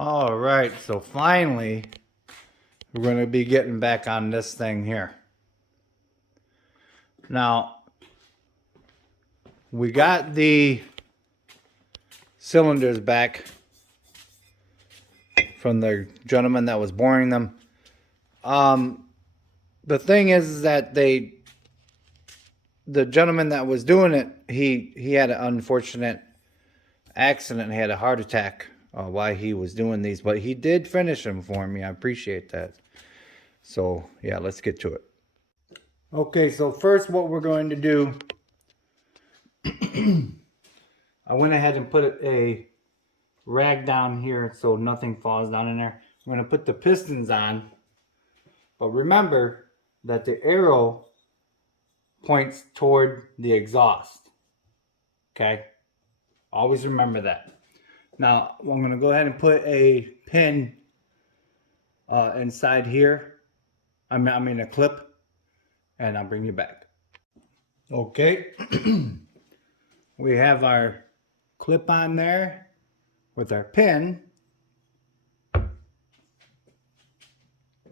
All right, so finally, we're going to be getting back on this thing here. Now, we got the cylinders back from the gentleman that was boring them. The thing is that the gentleman that was doing it, he had an unfortunate accident. He had a heart attack while he was doing these, but he did finish them for me. I appreciate that. So yeah, let's get to it. Okay, so first what we're going to do, I went ahead and put a rag down here so nothing falls down in there. I'm going to put the pistons on, but remember that the arrow points toward the exhaust. Okay, always remember that. Now I'm going to go ahead and put a pin inside here. I mean a clip, and I'll bring you back. Okay, we have our clip on there with our pin.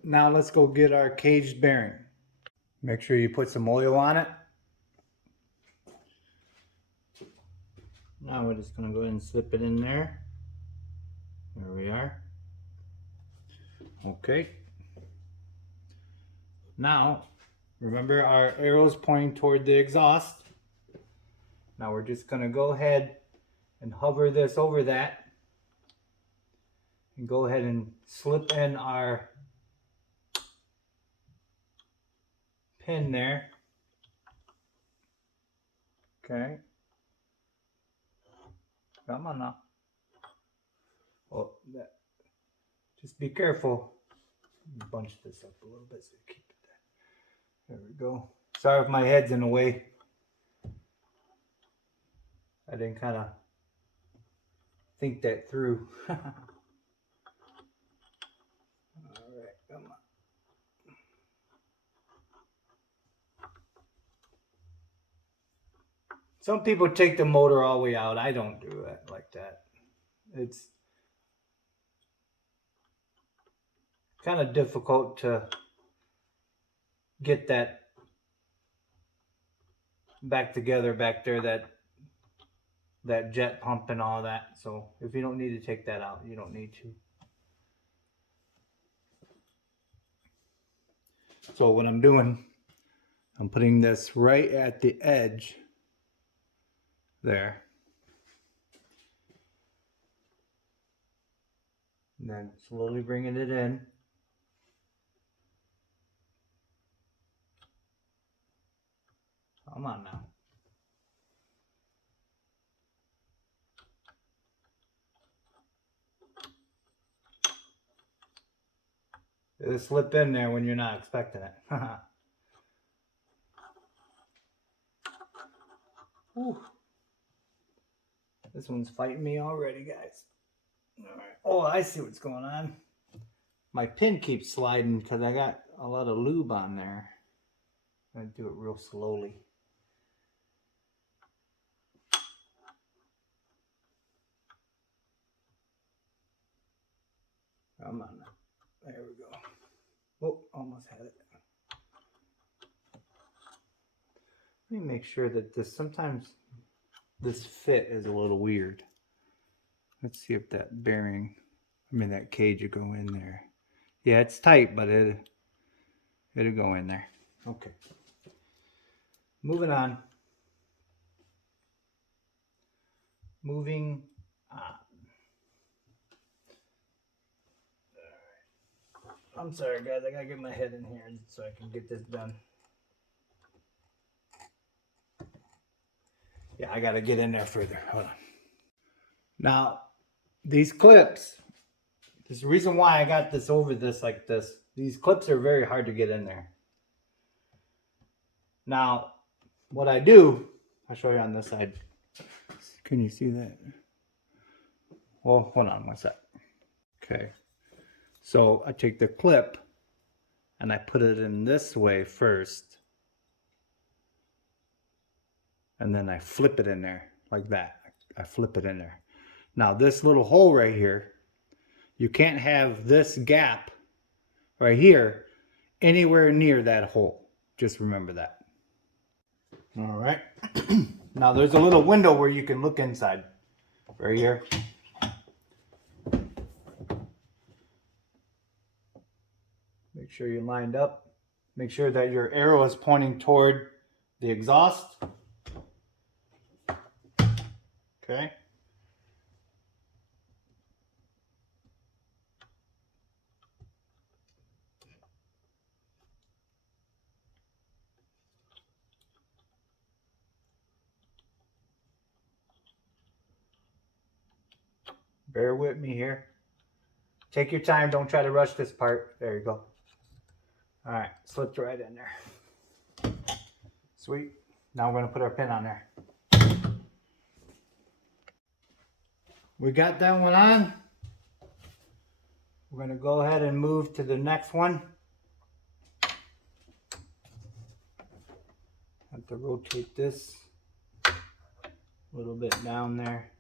Now let's go get our caged bearing. Make sure you put some oil on it. Now we're just going to go ahead and slip it in there. There we are. Okay. Now, remember our arrow's pointing toward the exhaust. Now we're just going to go ahead and hover this over that. And go ahead and slip in our pin there. Okay. Come on now. Oh, that. Just be careful. Bunch this up a little bit so you keep it there. There we go. Sorry if my head's in the way. I didn't kind of think that through. All right, come on. Some people take the motor all the way out. I don't do it like that. It's kind of difficult to get that back together back there, that jet pump and all that. So if you don't need to take that out, you don't need to. So what I'm doing, I'm putting this right at the edge there. And then slowly bringing it in. Come on now. It'll slip in there when you're not expecting it. Whew. This one's fighting me already, guys. All right. Oh, I see what's going on. My pin keeps sliding because I got a lot of lube on there. I'm going to do it real slowly. Come on now. There we go. Oh, almost had it. Let me make sure that sometimes this fit is a little weird. Let's see if that bearing, that cage will go in there. Yeah, it's tight, but it'll go in there. Okay. Moving on. Moving on. I'm sorry, guys. I gotta get my head in here so I can get this done. Yeah, I gotta get in there further. Hold on. Now, these clips, there's a reason why I got this over this like this. These clips are very hard to get in there. Now, what I do, I'll show you on this side. Can you see that? Well, hold on one sec. Okay. So I take the clip and I put it in this way first. And then I flip it in there like that. I flip it in there. Now this little hole right here, you can't have this gap right here anywhere near that hole. Just remember that. All right. Now there's a little window where you can look inside. Right here. Make sure you're lined up. Make sure that your arrow is pointing toward the exhaust. Okay. Bear with me here. Take your time. Don't try to rush this part. There you go. All right. Slipped right in there. Sweet. Now we're going to put our pin on there. We got that one on. We're going to go ahead and move to the next one. Have to rotate this a little bit down there.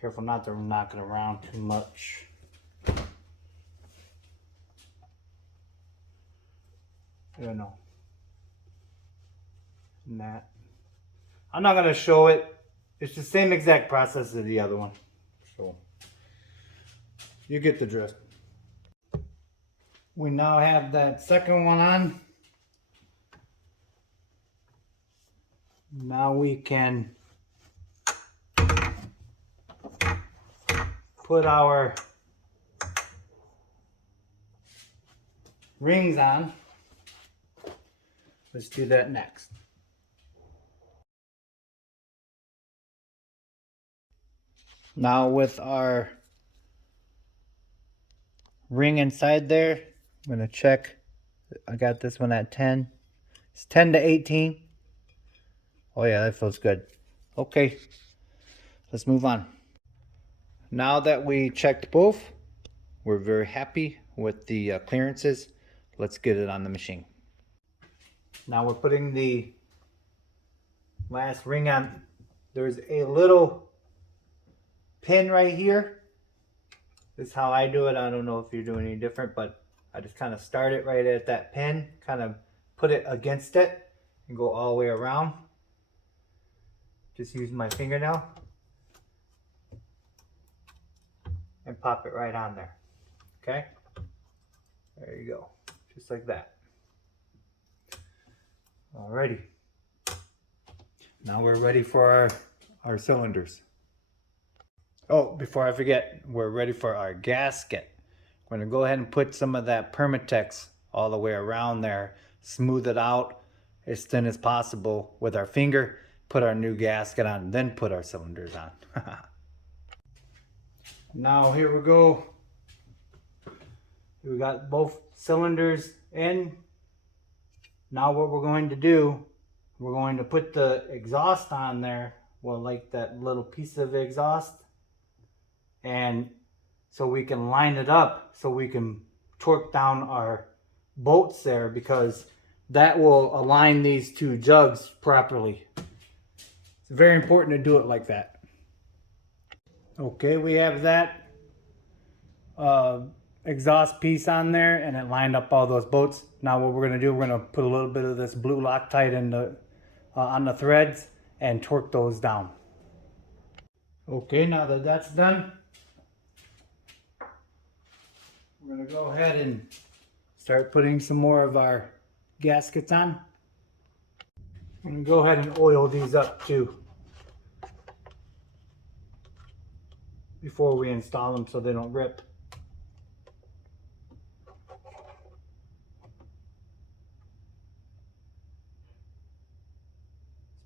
Careful not to knock it around too much. You know. And that. I'm not going to show it. It's the same exact process as the other one. So you get the drift. We now have that second one on. Now we can put our rings on. Let's do that next. Now with our ring inside there, I'm going to check. I got this one at 10. It's 10 to 18. Oh yeah, that feels good. Okay, let's move on. Now that we checked both, we're very happy with the clearances. Let's get it on the machine. Now we're putting the last ring on. There's a little pin right here. This is how I do it. I don't know if you're doing any different, but I just kind of start it right at that pin, kind of put it against it and go all the way around. Just use my fingernail and pop it right on there. Okay? There you go. Just like that. Alrighty. Now we're ready for our cylinders. Oh, before I forget, we're ready for our gasket. We're going to go ahead and put some of that Permatex all the way around there. Smooth it out as thin as possible with our finger. Put our new gasket on, then put our cylinders on. Now here we go. We got both cylinders in. Now what we're going to do, we're going to put the exhaust on there. Well, like that little piece of exhaust. And so we can line it up so we can torque down our bolts there, because that will align these two jugs properly. It's very important to do it like that. Okay, we have that exhaust piece on there and it lined up all those bolts. Now what we're going to do, we're going to put a little bit of this blue Loctite in the, on the threads and torque those down. Okay, now that that's done, we're going to go ahead and start putting some more of our gaskets on. I'm going to go ahead and oil these up too before we install them so they don't rip.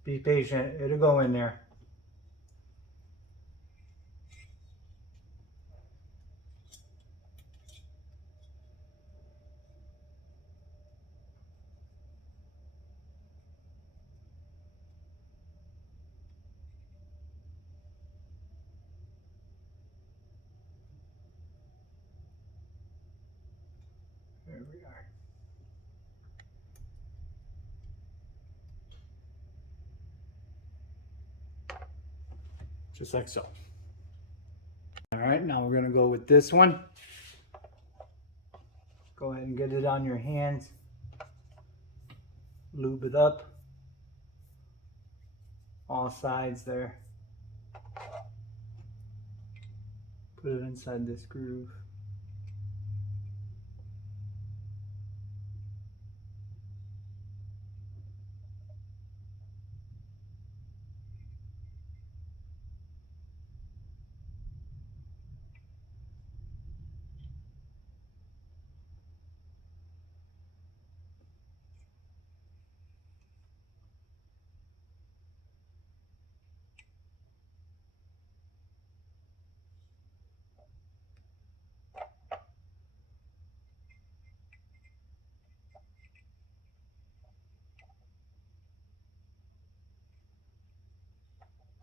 Be patient, it'll go in there. There we are. Just like so. All right, now we're gonna go with this one. Go ahead and get it on your hands. Lube it up. All sides there. Put it inside this groove.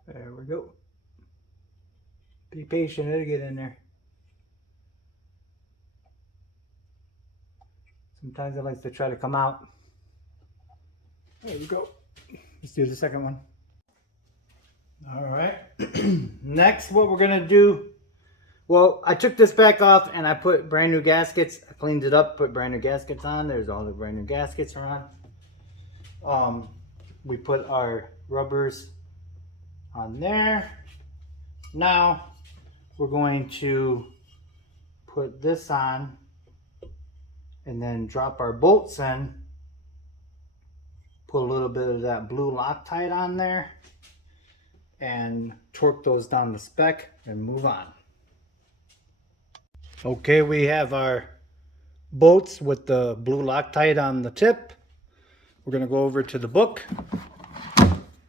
There we go. Be patient, it'll get in there. Sometimes it likes to try to come out. There we go. Let's do the second one. All right. Next, what we're gonna do, well, I took this back off and I put brand new gaskets. I cleaned it up, put brand new gaskets on. There's all the brand new gaskets are on. We put our rubbers on there. Now we're going to put this on and then drop our bolts in. Put a little bit of that blue Loctite on there and torque those down the spec and move on. Okay, we have our bolts with the blue Loctite on the tip. We're gonna go over to the book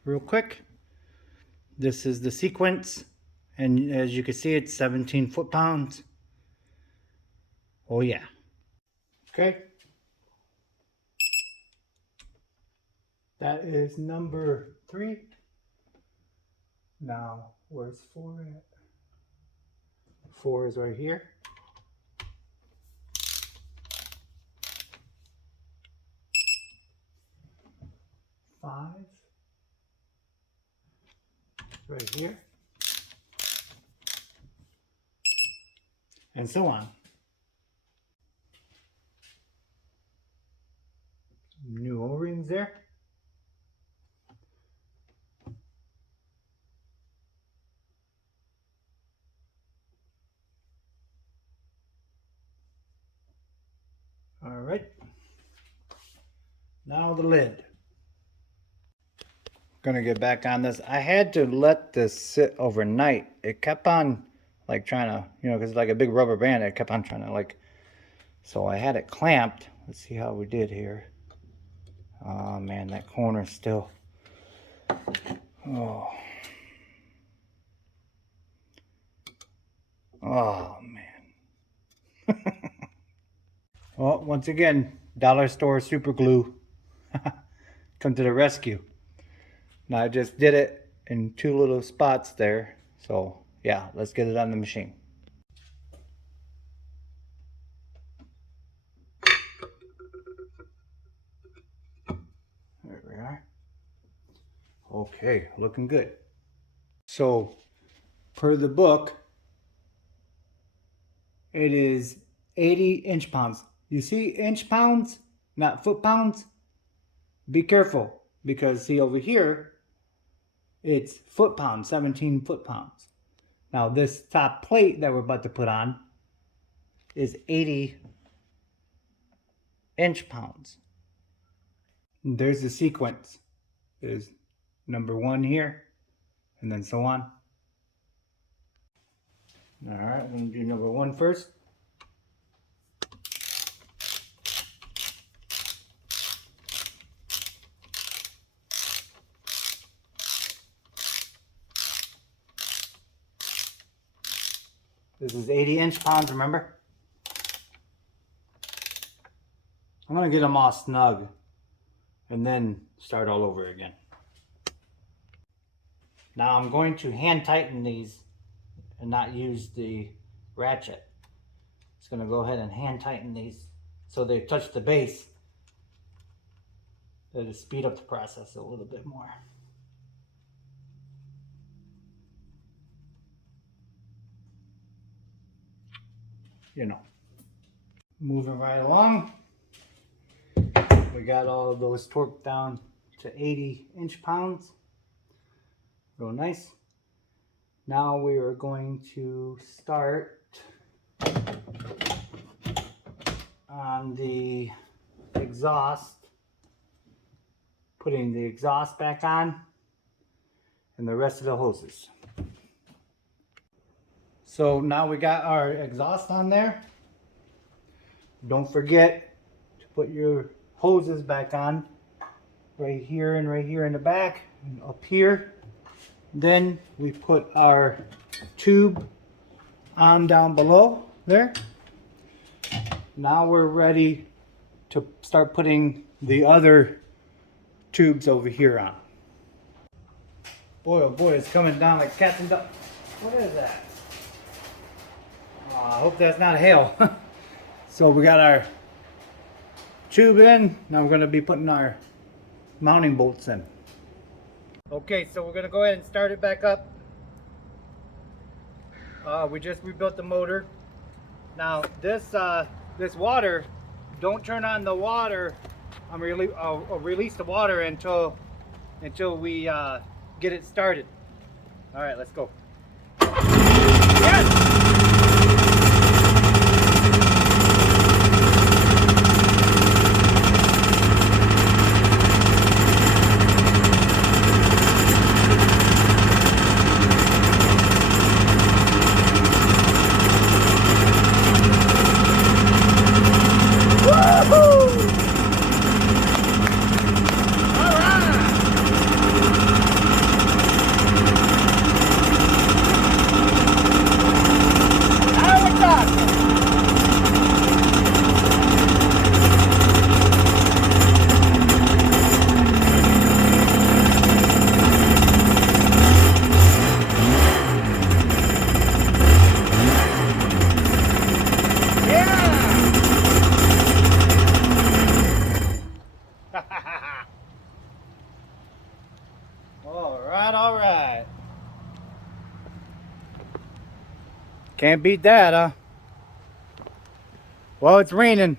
real quick. This is the sequence, and as you can see, it's 17 foot-pounds. Oh yeah. Okay. That is number 3. Now, where's 4 at? 4 is right here. 5 right here, and so on. New O-rings there. All right. Now the lid. Gonna get back on this. I had to let this sit overnight. It kept on like trying to, because it's like a big rubber band. It kept on trying to like, so I had it clamped. Let's see how we did here. Oh man, that corner still. Oh. Oh man. Well, once again, dollar store super glue. Come to the rescue. Now I just did it in 2 little spots there. So yeah, let's get it on the machine. There we are. Okay, looking good. So per the book, it is 80 inch-pounds. You see inch-pounds, not foot-pounds? Be careful, because see over here, it's foot-pounds, 17 foot-pounds. Now this top plate that we're about to put on is 80 inch-pounds. There's the sequence. There's number 1 here, and then so on. All right, I'm gonna do number 1 first. This is 80 inch-pounds, remember? I'm gonna get them all snug and then start all over again. Now I'm going to hand tighten these and not use the ratchet. Just gonna go ahead and hand tighten these so they touch the base. That'll speed up the process a little bit more. you know. Moving right along. We got all of those torqued down to 80 inch-pounds. Real nice. Now we are going to start on the exhaust, putting the exhaust back on and the rest of the hoses. So now we got our exhaust on there. Don't forget to put your hoses back on right here and right here in the back and up here. Then we put our tube on down below there. Now we're ready to start putting the other tubes over here on. Boy, oh boy, it's coming down like cats and dogs. What is that? Oh, I hope that's not hail. So we got our tube in. Now we're going to be putting our mounting bolts in. Okay, so we're going to go ahead and start it back up. We just rebuilt the motor. Now this water, don't turn on the water. Release the water until we get it started. All right, let's go. Yes! All right. Can't beat that, huh? Well, it's raining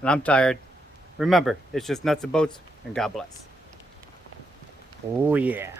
and I'm tired. Remember, it's just nuts and bolts, and God bless. Oh yeah.